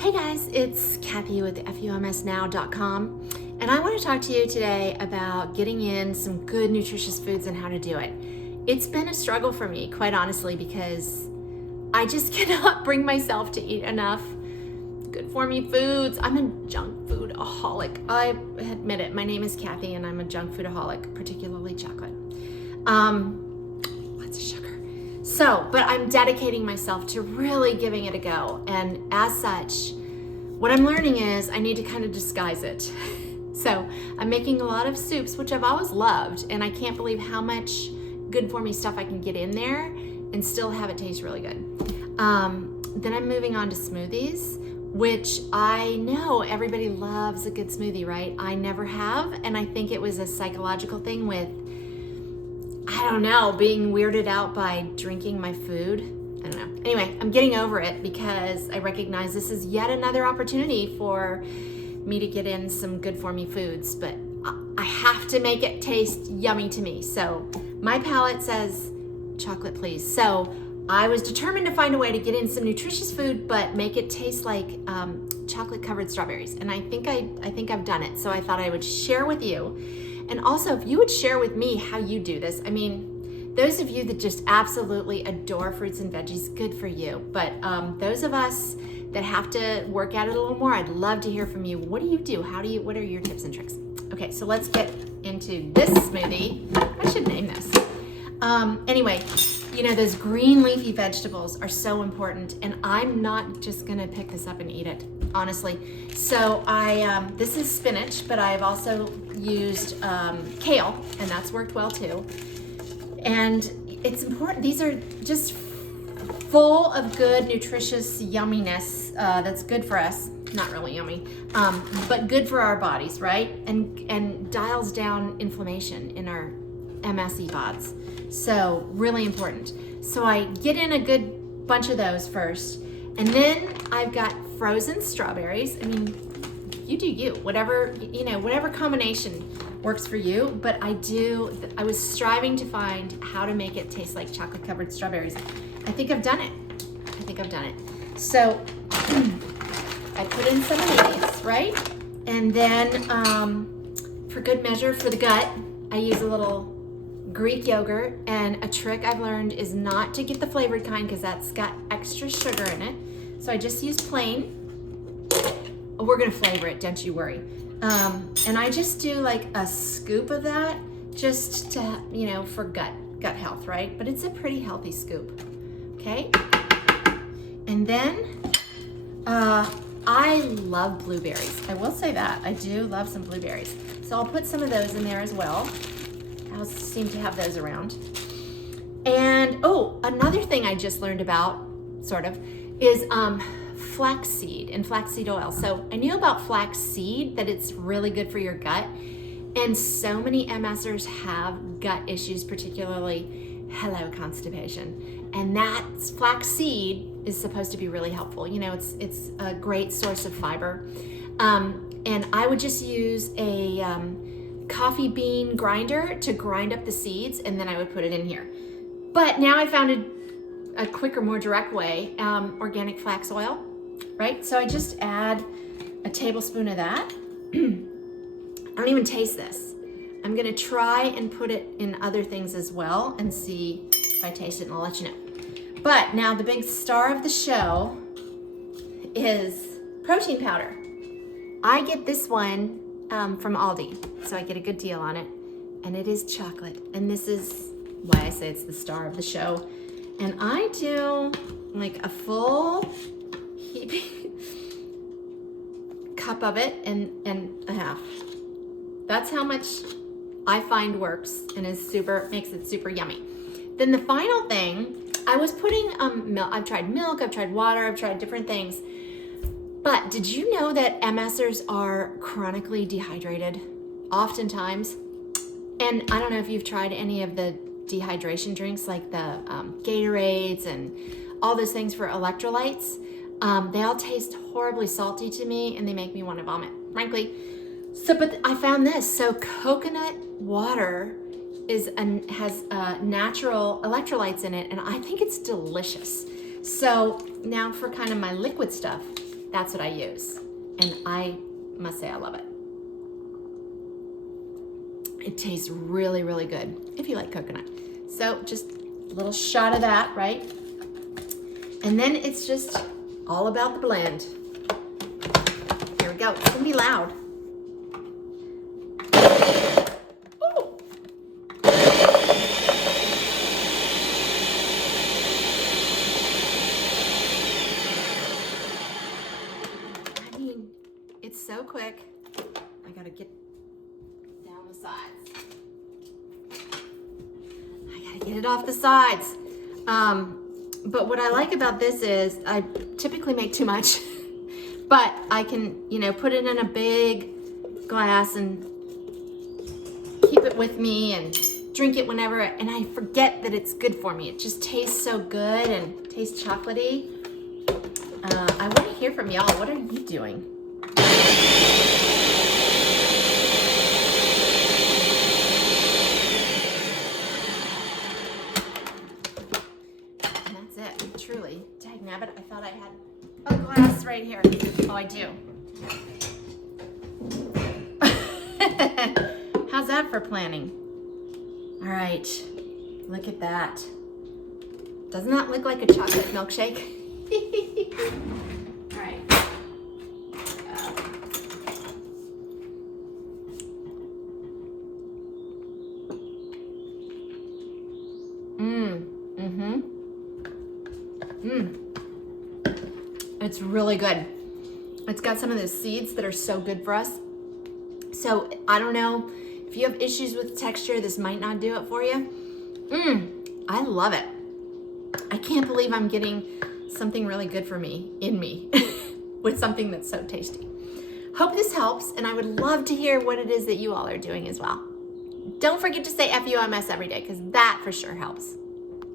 Hey guys, it's Kathy with FUMSnow.com, and I want to talk to you today about getting in some good nutritious foods and how to do it. It's been a struggle for me, quite honestly, because I just cannot bring myself to eat enough good for me foods. I'm a junk food-aholic. I admit it. My name is Kathy and I'm a junk food-aholic, particularly chocolate. Lots of sugar. But I'm dedicating myself to really giving it a go. And as such, what I'm learning is I need to kind of disguise it. So I'm making a lot of soups, which I've always loved, and I can't believe how much good for me stuff I can get in there and still have it taste really good. Then I'm moving on to smoothies, which I know everybody loves a good smoothie, right? I never have, and I think it was a psychological thing with, I don't know, being weirded out by drinking my food. I don't know. Anyway, I'm getting over it because I recognize this is yet another opportunity for me to get in some good for me foods, but I have to make it taste yummy to me. So my palate says chocolate, please. So I was determined to find a way to get in some nutritious food, but make it taste like chocolate covered strawberries. And I think I've done it. So I thought I would share with you. And also, if you would share with me how you do this. I mean, those of you that just absolutely adore fruits and veggies, good for you. But those of us that have to work at it a little more, I'd love to hear from you. What do you do? What are your tips and tricks? Okay, so let's get into this smoothie. I should name this. Anyway, you know, those green leafy vegetables are so important, and I'm not just gonna pick this up and eat it, honestly. So this is spinach, but I've also used kale, and that's worked well too. And it's important, these are just full of good, nutritious yumminess that's good for us. Not really yummy, but good for our bodies, right? And dials down inflammation in our MSE bods. So really important. So I get in a good bunch of those first, and then I've got frozen strawberries. I mean, you do you, whatever combination works for you, but I was striving to find how to make it taste like chocolate covered strawberries. I think I've done it. So I put in some of these, right? And then for good measure, for the gut, I use a little Greek yogurt, and a trick I've learned is not to get the flavored kind because that's got extra sugar in it. So I just use plain. Oh, we're gonna flavor it, don't you worry. And I just do like a scoop of that just to, for gut health, right? But it's a pretty healthy scoop, okay? And then I love blueberries. I will say that, I do love some blueberries. So I'll put some of those in there as well. I seem to have those around. And another thing I just learned about, sort of, is flaxseed and flaxseed oil. So I knew about flaxseed, that it's really good for your gut. And so many MSers have gut issues, particularly, constipation. And that flaxseed is supposed to be really helpful. It's a great source of fiber. And I would just use a coffee bean grinder to grind up the seeds, and then I would put it in here. But now I found a quicker, more direct way, organic flax oil, right? So I just add a tablespoon of that. I don't even taste this. I'm gonna try and put it in other things as well and see if I taste it, and I'll let you know. But now the big star of the show is protein powder. I get this one from Aldi, so I get a good deal on it, and it is chocolate, and this is why I say it's the star of the show. And I do like a full heaping cup of it and a half. That's how much I find works and makes it super yummy. Then the final thing, I was putting milk. I've tried milk, I've tried water, I've tried different things. But did you know that MSers are chronically dehydrated, oftentimes? And I don't know if you've tried any of the dehydration drinks, like the Gatorades and all those things for electrolytes. They all taste horribly salty to me, and they make me want to vomit, frankly. But I found this. So coconut water has natural electrolytes in it, and I think it's delicious. So now for kind of my liquid stuff, That's what I use. And I must say I love it. It tastes really, really good if you like coconut. So just a little shot of that, right? And then it's just all about the blend. Here we go. It's gonna be loud. Ooh. I mean, it's so quick. I gotta get down the sides. I gotta get it off the sides. But what I like about this is I typically make too much, but I can, put it in a big glass and keep it with me and drink it whenever, and I forget that it's good for me. It just tastes so good and tastes chocolatey. I want to hear from y'all. What are you doing? Truly. Dagnabbit, I thought I had a glass right here. Oh, I do. How's that for planning? All right, look at that. Doesn't that look like a chocolate milkshake? All right. It's really good. It's got some of those seeds that are so good for us. So I don't know if you have issues with texture, this might not do it for you. I love it. I can't believe I'm getting something really good for me, in me, with something that's so tasty. Hope this helps, and I would love to hear what it is that you all are doing as well. Don't forget to say FUMS every day, because that for sure helps.